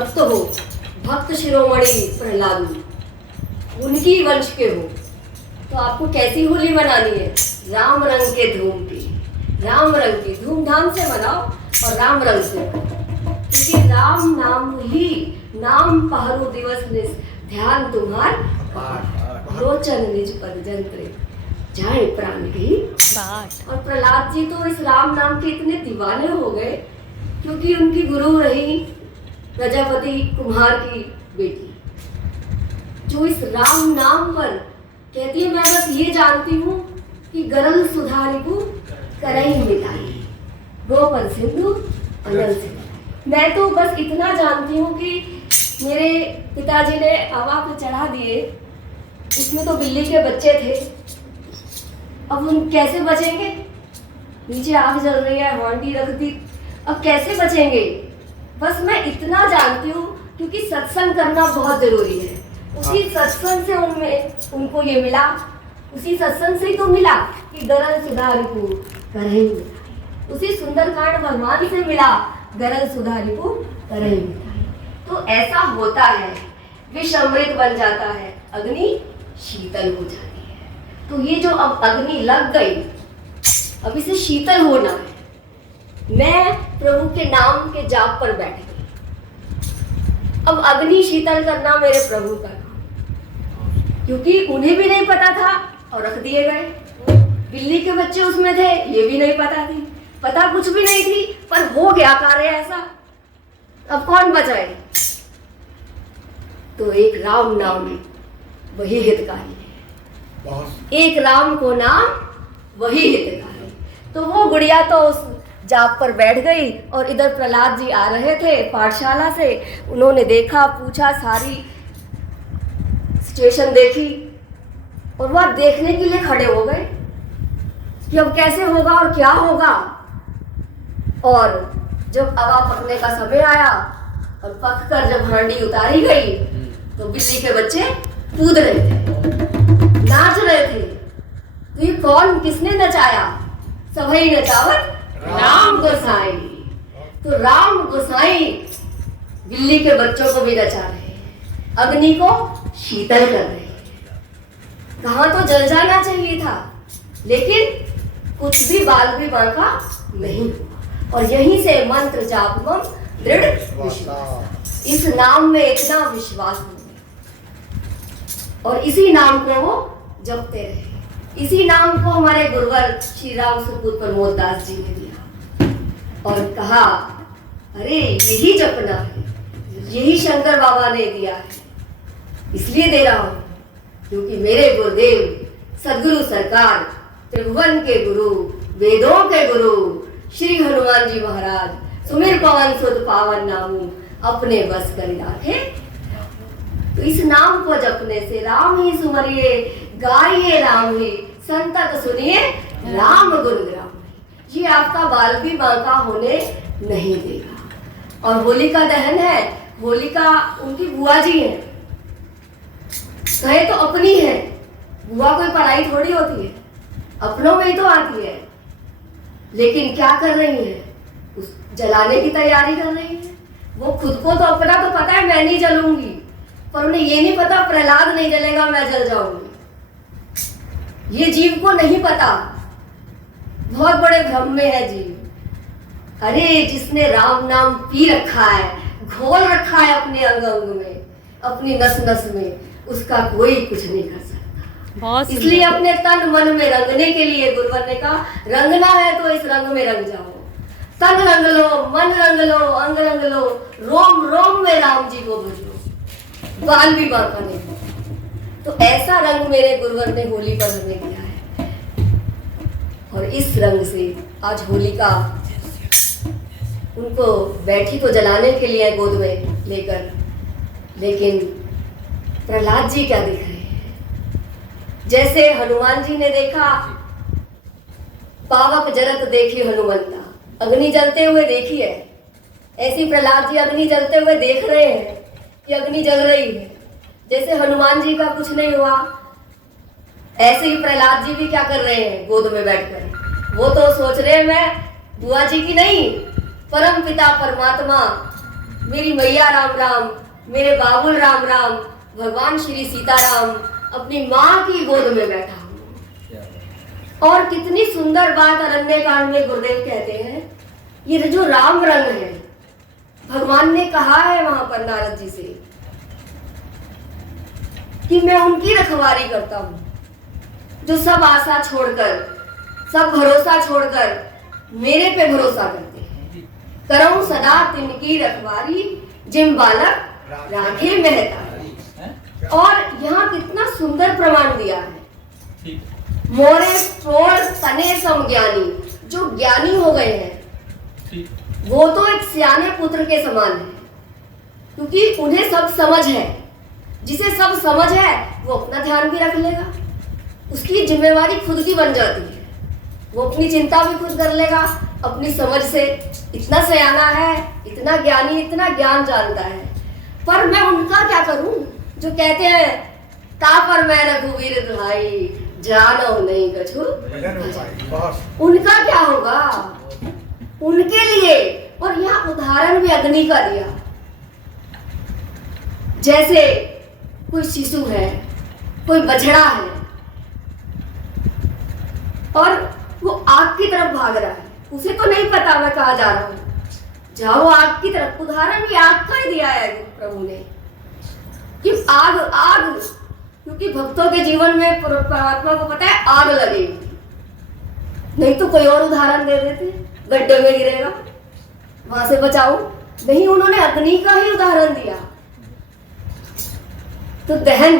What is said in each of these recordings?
भक्त हो, भक्त शिरोमणि प्रहलाद, उनकी वंश के हो, तो आपको कैसी होली मनानी है? राम रंग के धूम की, राम रंग की धूमधाम से मनाओ और राम रंग से, क्योंकि राम नाम ही नाम पहरू दिवस निस ध्यान तुम्हार लोचन निज पद जंत्रे जाए प्राण की बाट। और प्रहलाद जी तो इस राम नाम के इतने दीवाने हो गए क्योंकि उनकी गुरु रही प्रजापति कुमार की बेटी, जो इस राम नाम पर कहती है मैं बस ये जानती हूँ कि गरल सुधारिकु करई मिटाई गोपर सिंधु अनल से। मैं तो बस इतना जानती हूँ कि मेरे पिताजी ने हवा पे चढ़ा दिए, उसमें तो बिल्ली के बच्चे थे, अब उन कैसे बचेंगे? नीचे आग जल रही है, हांडी रख दी, अब कैसे बचेंगे? बस मैं इतना जानती हूँ क्योंकि सत्संग करना बहुत जरूरी है। उसी सत्संग से उनको ये मिला, उसी सत्संग से ही तो मिला कि गरल सुधारिकु करई मिटाई, उसी सुंदरकांड भगवान से मिला गरल सुधारिकु करई मिटाई। तो ऐसा होता है, विष अमृत बन जाता है, अग्नि शीतल हो जाती है। तो ये जो अब अग्नि लग गई, अब इसे शीतल होना है। मैं प्रभु के नाम के जाप पर बैठ गई, अब अग्नि शीतल करना मेरे प्रभु का काम, क्योंकि उन्हें भी नहीं पता था और रख दिए गए। बिल्ली के बच्चे उसमें थे, ये भी नहीं पता थी, पता कुछ भी नहीं थी, पर हो गया कार्य ऐसा। अब कौन बचाए? तो एक राम नाम वही हितकारी है, एक राम को नाम वही हितकारी। तो वो गुड़िया तो उस जाप पर बैठ गई और इधर प्रहलाद जी आ रहे थे पाठशाला से, उन्होंने देखा, पूछा, सारी सिचुएशन देखी और वह देखने के लिए खड़े हो गए कि अब कैसे होगा और क्या होगा। और जब हवा पकने का समय आया और पक कर जब हांडी उतारी गई तो बिल्ली के बच्चे कूद रहे थे, नाच रहे थे। तो ये कौन, किसने नचाया? सभई नचावत राम गोसाई। तो राम गोसाई बिल्ली के बच्चों को भी नचा रहे हैं, अग्नि को शीतल कर रहे हैं। कहाँ तो जल जाना चाहिए था, लेकिन कुछ भी बाल भी बांका नहीं हुआ। और यहीं से मंत्र जाप मम दृढ़ विश्वास, इस नाम में इतना विश्वास हो और इसी नाम को वो जपते रहे। इसी नाम को हमारे गुरुवर श्री राम सुपुत प्रमोद दास जी ने दिया और कहा अरे यही जपना है, यही शंकर बाबा ने दिया है, इसलिए दे रहा हूं क्योंकि मेरे गुरुदेव सदगुरु सरकार त्रिभुवन के गुरु, वेदों के गुरु श्री हनुमान जी महाराज सुमिर पवन सुत पावन नामू अपने बस कर राखे। तो इस नाम को जपने से राम ही सुमरिए गाइए राम ही संतत सुनिए राम गुणग्राम, ये आपका बाल भी बांका होने नहीं देगा। और होलिका दहन है, होलिका उनकी बुआ जी है, कहे तो अपनी है, बुआ कोई पढ़ाई थोड़ी होती है, अपनों में ही तो आती है। लेकिन क्या कर रही है? उस जलाने की तैयारी कर रही है। वो खुद को तो अपना तो पता है मैं नहीं जलूंगी, पर उन्हें ये नहीं पता प्रहलाद नहीं जलेगा मैं जल जाऊंगी। ये जीव को नहीं पता, बहुत बड़े भ्रम में है जीव। अरे जिसने राम नाम पी रखा है, घोल रखा है अपने अंग अंग में, अपनी नस नस में, उसका कोई कुछ नहीं कर सकता। इसलिए अपने तन मन में रंगने के लिए गुरुवर ने कहा रंगना है तो इस रंग में रंग जाओ। तन रंग लो, मन रंग लो, अंग रंग लो, रोम रोम में राम जी को भजो, बाल भी बांका नहीं। तो ऐसा रंग मेरे गुरुवर ने होली पर हमें दिया है और इस रंग से आज होलिका उनको बैठी तो जलाने के लिए गोद में लेकर, लेकिन प्रहलाद जी क्या दिख रहे हैं? जैसे हनुमान जी ने देखा पावक जरत देखी हनुमंता, अग्नि जलते हुए देखी है, ऐसी प्रहलाद जी अग्नि जलते हुए देख रहे हैं कि अग्नि जल रही है। जैसे हनुमान जी का कुछ नहीं हुआ, ऐसे ही प्रहलाद जी भी क्या कर रहे हैं गोद में बैठकर, वो तो सोच रहे हैं मैं बुआ जी की नहीं, परम पिता परमात्मा मेरी मैया राम राम, मेरे बाबुल राम राम, भगवान श्री सीताराम अपनी माँ की गोद में बैठा हूँ। और कितनी सुंदर बात अरण्य कांड में गुरुदेव कहते हैं, ये जो राम रंग है, भगवान ने कहा है वहां पर नारद जी से कि मैं उनकी रखवाली करता हूं जो सब आशा छोड़कर, सब भरोसा छोड़कर मेरे पे भरोसा करते हैं। करऊं सदा तिनकी रखवाली, जिम बालक राखे महतारी। और यहाँ कितना सुंदर प्रमाण दिया है, मोरे प्रोर तने सम ज्ञानी, जो ज्ञानी हो गए हैं वो तो एक सियाने पुत्र के समान है, क्योंकि उन्हें सब समझ है। जिसे सब समझ है वो अपना ध्यान भी रख लेगा, उसकी जिम्मेवारी खुद की बन जाती है, वो अपनी चिंता भी खुद कर लेगा अपनी समझ से। इतना सयाना है, इतना ज्ञानी, इतना ज्ञान जानता है। पर मैं उनका क्या करूं जो कहते हैं ता पर मैं रघुवीर दुहाई, जानो नहीं कछु। उनका क्या होगा उनके लिए। और यहाँ उदाहरण भी अग्नि का दिया, जैसे कोई शिशु है, कोई बछड़ा है और वो आग की तरफ भाग रहा है, उसे तो नहीं पता मैं कहाँ जा रहा हूँ, जाओ आग की तरफ। उदाहरण भी आग का ही दिया है प्रभु ने कि आग आग, क्योंकि भक्तों के जीवन में परमात्मा को पता है आग लगेगी, नहीं तो कोई और उदाहरण दे देते, गड्ढे में गिरेगा वहां से बचाओ। नहीं, उन्होंने अग्नि का ही उदाहरण दिया। तो दहन,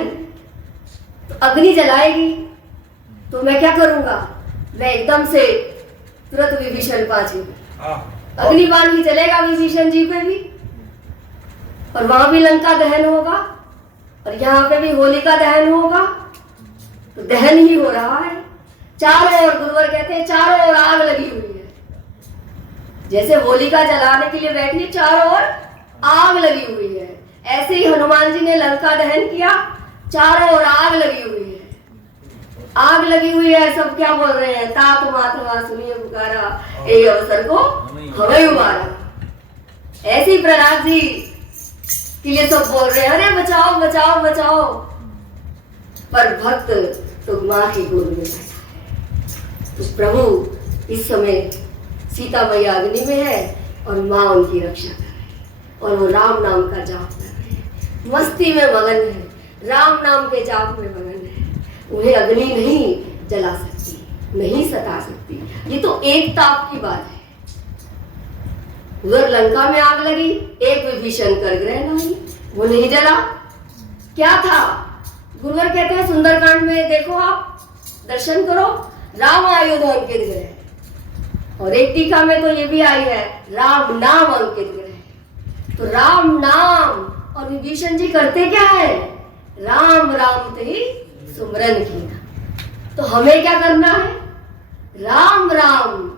तो अग्नि जलाएगी तो मैं क्या करूंगा, मैं एकदम से तुरंत विभीषण पास अग्निबाण ही चलेगा विभीषण जी पे भी, और वहां भी लंका दहन होगा और यहाँ पे भी होलिका दहन होगा। तो दहन ही हो रहा है चारों ओर। गुरुवर कहते हैं चारों ओर आग लगी हुई है, जैसे होलिका जलाने के लिए बैठी चारों ओर आग लगी हुई है, ऐसे ही हनुमान जी ने लंका दहन किया, चारों ओर आग लगी हुई है। आग लगी हुई है, सब क्या बोल रहे हैं, तात मातवा सुनिए पुकारा, ये अवसर को हमें उबारा। ऐसे ही प्रहलाद जी के लिए सब बोल रहे हैं, अरे बचाओ बचाओ बचाओ, पर भक्त तो माँ की गोद में बैठा है। तो प्रभु इस समय सीता मैया अग्नि में है और माँ उनकी रक्षा कर रही है, और वो राम नाम का जाप कर रहे हैं, मस्ती में मगन है, राम नाम के जाप में मगन है। उन्हें अग्नि नहीं जला सकती, नहीं सता सकती। ये तो एक ताप की बात है। उधर लंका में आग लगी, एक विभीषण कर ग्रह नहीं, वो नहीं जला। क्या था, गुरुवर कहते हैं सुंदरकांड में देखो, आप दर्शन करो, राम आयुध अंकित ग्रह, और एक टीका में तो ये भी आई है राम नाम अंकित ग्रह। तो राम नाम, और विभीषण जी करते क्या है, राम राम ते सुमरन किया। तो हमें क्या करना है, राम राम,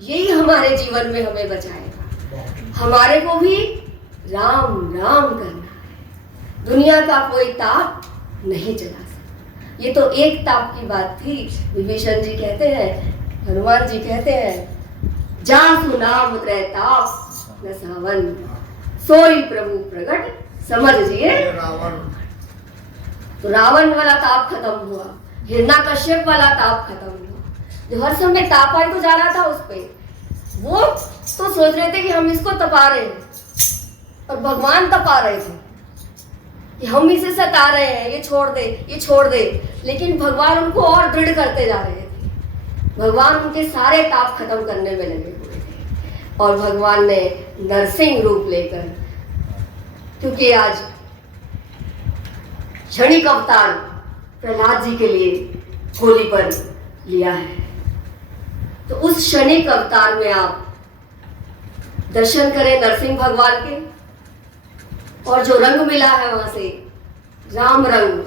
यही हमारे जीवन में हमें बचाएगा। हमारे को भी राम राम करना है, दुनिया का कोई ताप नहीं चला सकता। ये तो एक ताप की बात थी। विभीषण जी कहते हैं, हनुमान जी कहते हैं, जा सुनाम त्रैताप न सावन, सोई प्रभु प्रगट समझिए रावण। तो रावण वाला ताप खत्म हुआ, हिरण्यकश्यप वाला ताप खत्म हुआ। जो हर समय ताप आई तो जा रहा था उस पे, वो तो सोच रहे थे कि हम इसको तपा रहे हैं, और भगवान तपा रहे थे कि हम इसे सता रहे हैं, ये छोड़ दे, ये छोड़ दे। लेकिन भगवान उनको और दृढ़ करते जा रहे थे। भगवान उनके सारे ताप खत्म करने में लगे हुए थे, और भगवान ने नरसिंह रूप लेकर, क्योंकि आज क्षणिक अवतार प्रहलाद जी के लिए होली पर लिया है, तो उस क्षणिक अवतार में आप दर्शन करें नरसिंह भगवान के, और जो रंग मिला है वहां से राम रंग,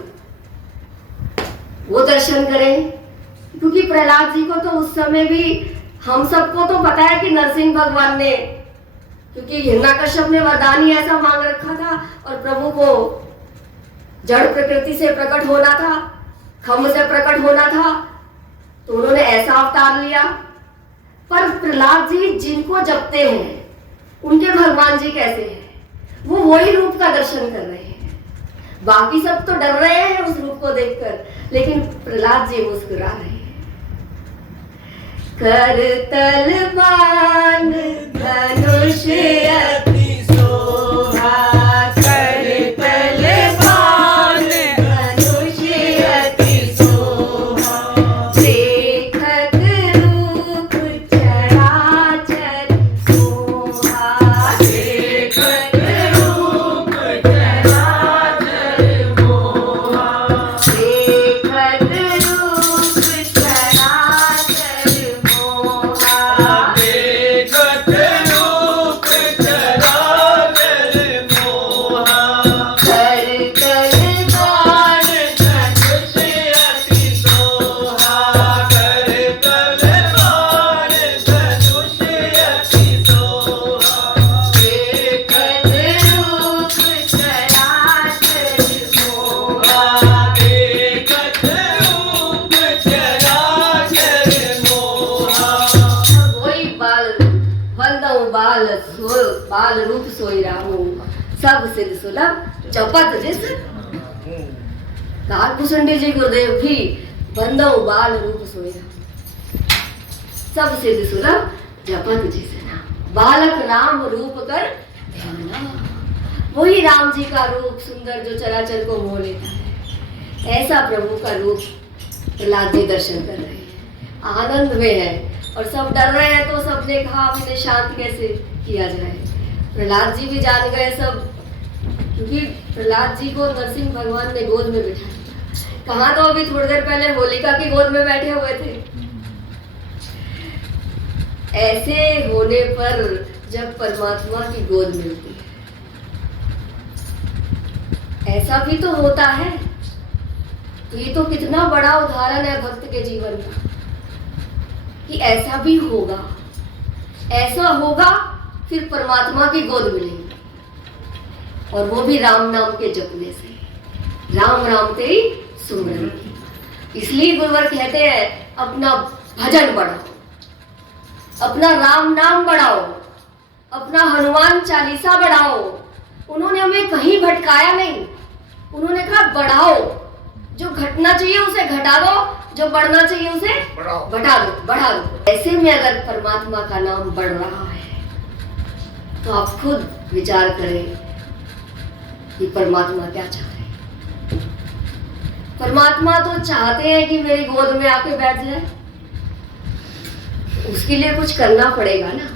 वो दर्शन करें। क्योंकि प्रहलाद जी को तो उस समय भी, हम सबको तो पता है कि नरसिंह भगवान ने, क्योंकि हिरण्यकश्यप ने वरदान ही ऐसा मांग रखा था, और प्रभु को जड़ प्रकृति से प्रकट होना था, खम्भ से प्रकट होना था, तो उन्होंने ऐसा अवतार लिया। पर प्रहलाद जी जिनको जपते हैं उनके भगवान जी कैसे हैं, वो वही रूप का दर्शन कर रहे हैं। बाकी सब तो डर रहे हैं उस रूप को देखकर, लेकिन प्रहलाद जी मुस्कुरा रहे हैं। करतल बाण धनुष अति शोभा, करतल बाण धनुष अति शोभा, देखत रूप चराचर मोहा, देखत रूप चराचर मोहा, देखत रूप चराचर मोहा, देखत रूप चराचर मोहा, करतल बाण धनुष अति शोभा, करतल बाण धनुष अति शोभा, देखत रूप चराचर मोहा, देखत रूप चराचर मोहा। वही बाल रूप सोई रामू, सब सिद्ध सुलभ जपत जिस कालभूषणी जी गुरुदेव भी बंदो बाल रूप सोई राम, सब सिद्ध सुलभ जपत जिस नाम, बालक राम रूप कर ध्याना। वही राम जी का रूप सुंदर जो चराचर को मोह लेता है, ऐसा प्रभु का रूप प्रहलाद जी दर्शन कर रहे हैं, आनंद में है। और सब डर रहे हैं तो सबने कहा अब इन्हें शांत कैसे किया जाए। प्रहलाद जी भी जान गए सब, क्योंकि प्रहलाद जी को नरसिंह भगवान ने गोद में बिठाया। कहाँ तो अभी थोड़ी देर पहले होलिका की गोद में बैठे हुए थे। ऐसे होने पर जब परमात्मा की गोद मिलती है, ऐसा भी तो होता है। तो ये तो कितना बड़ा उदाहरण है भक्त के जीवन का कि ऐसा भी होगा, ऐसा होगा फिर परमात्मा की गोद मिलेगी, और वो भी राम नाम के जपने से। राम राम तेरी सुमरन की। इसलिए गुरुवर कहते हैं अपना भजन बढ़ाओ, अपना राम नाम बढ़ाओ, अपना हनुमान चालीसा बढ़ाओ। उन्होंने हमें कहीं भटकाया नहीं, उन्होंने कहा बढ़ाओ, जो घटना चाहिए उसे घटा दो, जो बढ़ना चाहिए उसे बढ़ा दो। ऐसे में अगर परमात्मा का नाम बढ़ रहा है तो आप खुद विचार करें कि परमात्मा क्या चाह रहे हैं। परमात्मा तो चाहते हैं कि मेरी गोद में आके बैठ जाए, उसके लिए कुछ करना पड़ेगा ना।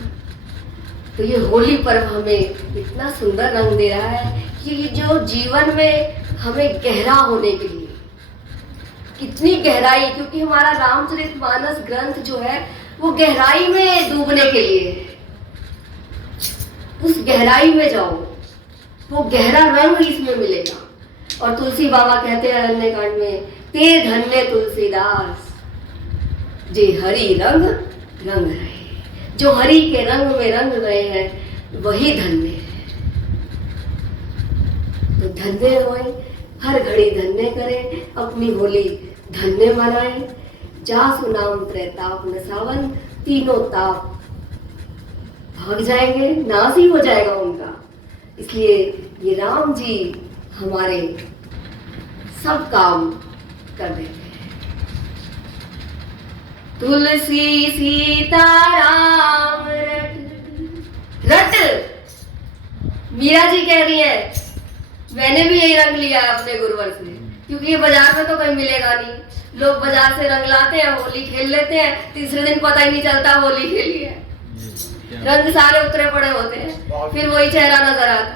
तो ये होली पर्व हमें इतना सुंदर रंग दे रहा है कि जो जीवन में हमें गहरा होने के लिए, कितनी गहराई, क्योंकि हमारा रामचरितमानस ग्रंथ जो है वो गहराई में डूबने के लिए है। उस गहराई में जाओ, वो गहरा रंग इसमें मिलेगा। और तुलसी बाबा कहते हैं अरण्यकांड में, ते धन्य तुलसीदास जे हरि रंग रंग रहे। जो हरि के रंग में रंग रहे हैं वही धन्य है। तो धन्य होए, हर घड़ी धन्य करें, अपनी होली धन्य मनाएं। जासु नाम त्रैताप न सावन, तीनों ताप भाग जाएंगे, नाश ही हो जाएगा उनका। इसलिए ये राम जी हमारे सब काम कर देते हैं। तुलसी सीता राम रट मीरा जी कह रही है, मैंने भी यही रंग लिया है अपने गुरुवर से, क्योंकि ये बाजार में तो कहीं मिलेगा नहीं। लोग बाजार से रंग लाते हैं, होली खेल लेते हैं, तीसरे दिन पता ही नहीं चलता होली खेली है। रंग सारे उतरे पड़े होते हैं, फिर वही चेहरा नजर आता।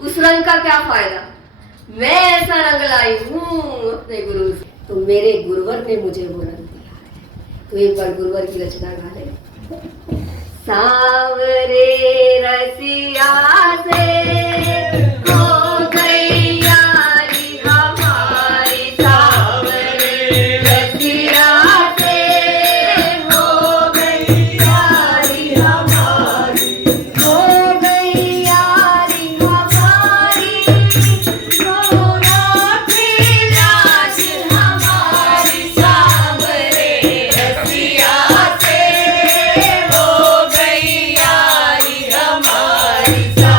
उस रंग का क्या फायदा। मैं ऐसा रंग लाई हूँ अपने गुरु से, तो मेरे गुरुवर ने मुझे वो रंग दिया है। तो एक बार गुरुवर की रचना गा ले। सांवरे रसिया से हो गई यारी हमारी, सांवरे रसिया से हो गई यारी हमारी, हो गई यारी हमारी, हो राखी लाज हमारी, सांवरे रसिया से हो गई यारी हमारी, सांवरे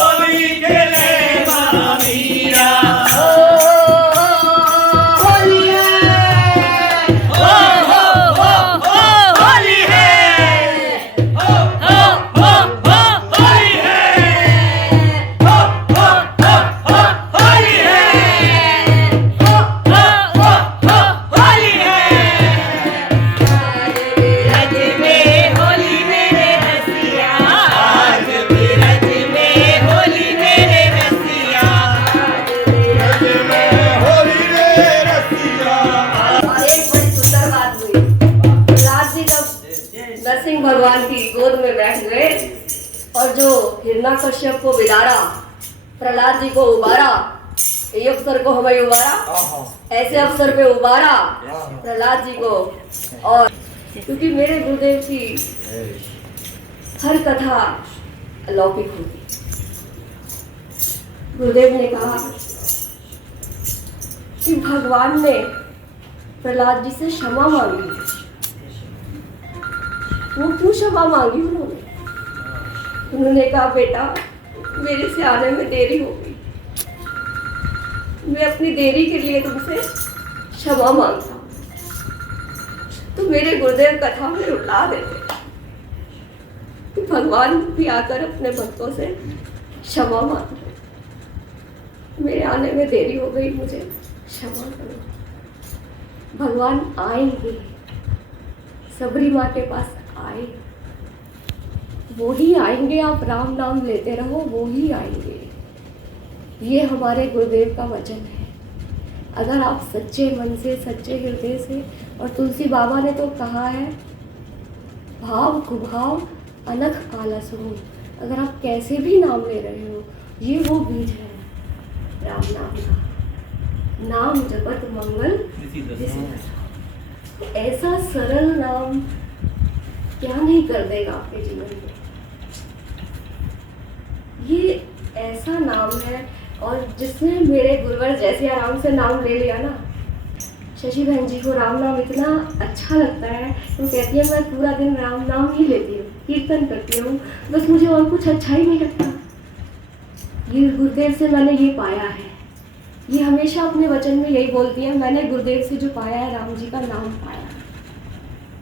कश्यप को बिदारा, प्रहलाद जी को उबारा, ये अवसर को हमें उबारा, ऐसे अवसर पे उबारा प्रहलाद जी को। और क्योंकि मेरे गुरुदेव की हर कथा अलौकिक होती। गुरुदेव ने कहा कि भगवान ने प्रहलाद जी से क्षमा मांगी। वो क्यों क्षमा मांगी उन्होंने कहा, बेटा मेरे से आने में देरी हो गई, मैं अपनी देरी के लिए तुमसे क्षमा मांगता हूँ। तो मेरे गुरुदेव कथा में रुला देते कि भगवान भी आकर अपने भक्तों से क्षमा मांगते, मेरे आने में देरी हो गई, मुझे क्षमा करो। भगवान आएंगे, सबरी माँ के पास आए, वो ही आएंगे। आप राम नाम लेते रहो, वो ही आएंगे। ये हमारे गुरुदेव का वचन है। अगर आप सच्चे मन से, सच्चे हृदय से, और तुलसी बाबा ने तो कहा है, भाव कुभाव अनख आलस हो, अगर आप कैसे भी नाम ले रहे हो, ये वो बीज है राम नाम का। नाम जपत मंगल तो ऐसा सरल नाम क्या नहीं कर देगा आपके जीवन में। ये ऐसा नाम है, और जिसने मेरे गुरुवर जैसे आराम से नाम ले लिया ना, शशि बहन जी को राम नाम इतना अच्छा लगता है, तो कहती है मैं पूरा दिन राम नाम ही लेती हूँ, कीर्तन करती हूँ, बस मुझे और कुछ अच्छा ही नहीं लगता। ये गुरुदेव से मैंने ये पाया है। ये हमेशा अपने वचन में यही बोलती है, मैंने गुरुदेव से जो पाया है, राम जी का नाम पाया।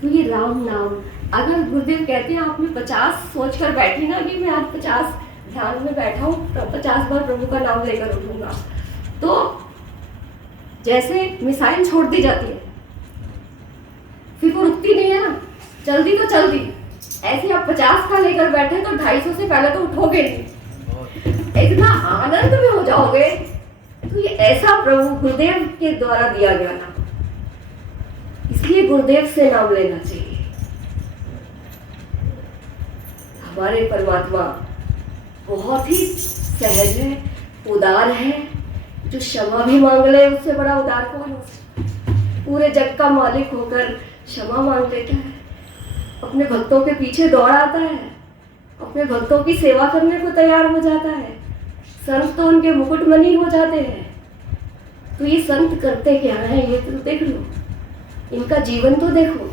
तो ये राम नाम, अगर गुरुदेव कहते हैं आपने 50 सोच कर बैठी ना कि मैं आज 50 ध्यान में बैठा हूँ, 50 बार प्रभु का नाम लेकर उठूंगा, तो जैसे मिसाइल छोड़ दी जाती है, फिर वो रुकती नहीं है ना, चलती तो चलती। ऐसे आप 50 का लेकर बैठे तो 250 से पहले तो उठोगे नहीं, इतना आनंद में हो जाओगे। तो ये ऐसा प्रभु गुरुदेव के द्वारा दिया गया नाम, इसलिए गुरुदेव से नाम लेना चाहिए। हमारे परमात्मा बहुत ही सहज है, उदार है। जो क्षमा भी मांग ले, उससे बड़ा उदार कौन हो सकता। पूरे जग का मालिक होकर क्षमा मांग लेता है, अपने भक्तों के पीछे दौड़ आता है, अपने भक्तों की सेवा करने को तैयार हो जाता है। संत तो उनके मुकुटमणि हो जाते हैं। तो ये संत करते क्या है, ये तो देख लो, इनका जीवन तो देखो।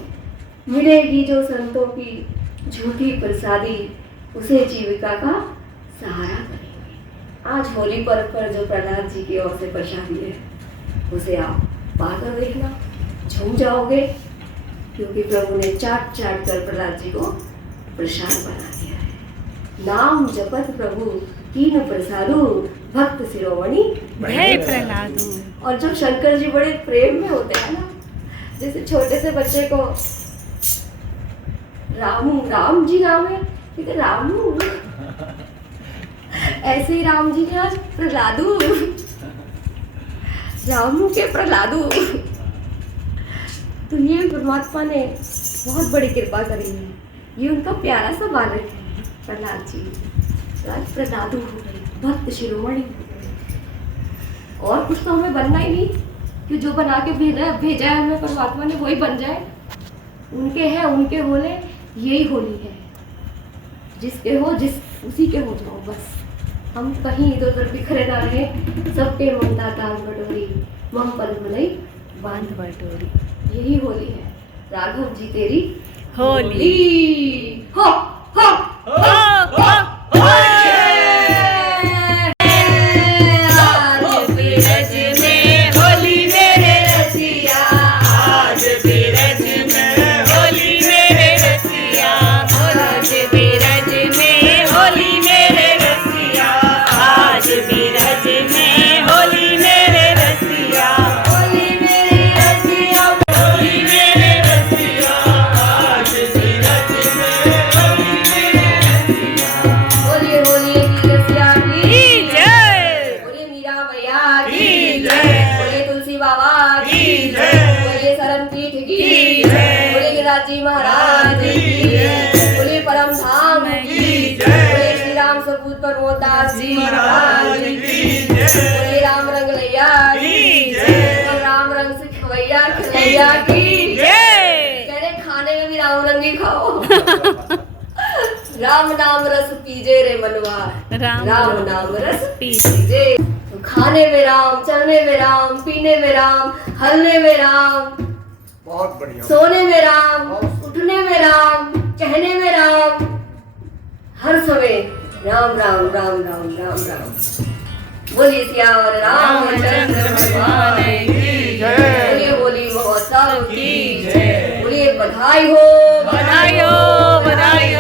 मिलेगी जो संतों की झूठी प्रसादी, उसे जीविका का सहारा करेंगे। आज होली पर्व पर जो प्रहलाद जी की ओर से प्रसादी है, उसे आप पाकर देखना, झूम जाओगे, क्योंकि प्रभु ने चाट चाट कर प्रहलाद जी को प्रसाद बना दिया है। नाम जपत प्रभु कीन प्रसादु, भक्त शिरोमणि भय प्रहलादु। और जब शंकर जी बड़े प्रेम में होते हैं ना, जैसे छोटे से बच्चे को रामू, राम जी नाम है, ठीक है रामू, ऐसे ही राम जी ने आज प्रहलादू, रामू के प्रहलादू। तो ये परमात्मा ने बहुत बड़ी कृपा करी है। ये उनका प्यारा सा बालक है प्रहलाद जी, आज प्रहलादू हो गए, भक्त शिरोमणि हो गए। और कुछ तो हमें बनना ही नहीं, कि जो बना के भेजा है हमें परमात्मा ने, वही बन जाए। उनके हैं, उनके होले, यही होली है। जिसके हो, उसी के हो जाओ बस। हम कहीं इधर उधर बिखरे ना रहे। सबके ममता ताल बटोरी, मम पल भलई बांध बटोरी, यही होली है। राघव जी तेरी होली हो हो हो हो जी महाराज की जय। बोलिए राम रंग लैया की जय। राम रंग से खवैया खिलैया की जय। कह रहे खाने में भी राम रंग ही खाओ। राम नाम रस पीजे रे मनवा, राम राम नाम रस पीजे। पीजे। खाने में राम, चलने में राम, पीने में राम, हलने में राम, बहुत बढ़िया। सोने में राम, उठने में राम, कहने में राम, हर समय राम राम राम राम राम राम। बोलिए सियावर रामचंद्र भगवान की जय। बोलिए होली महोत्सव की जय। बोलिए बधाई हो, बधाई हो, बधाई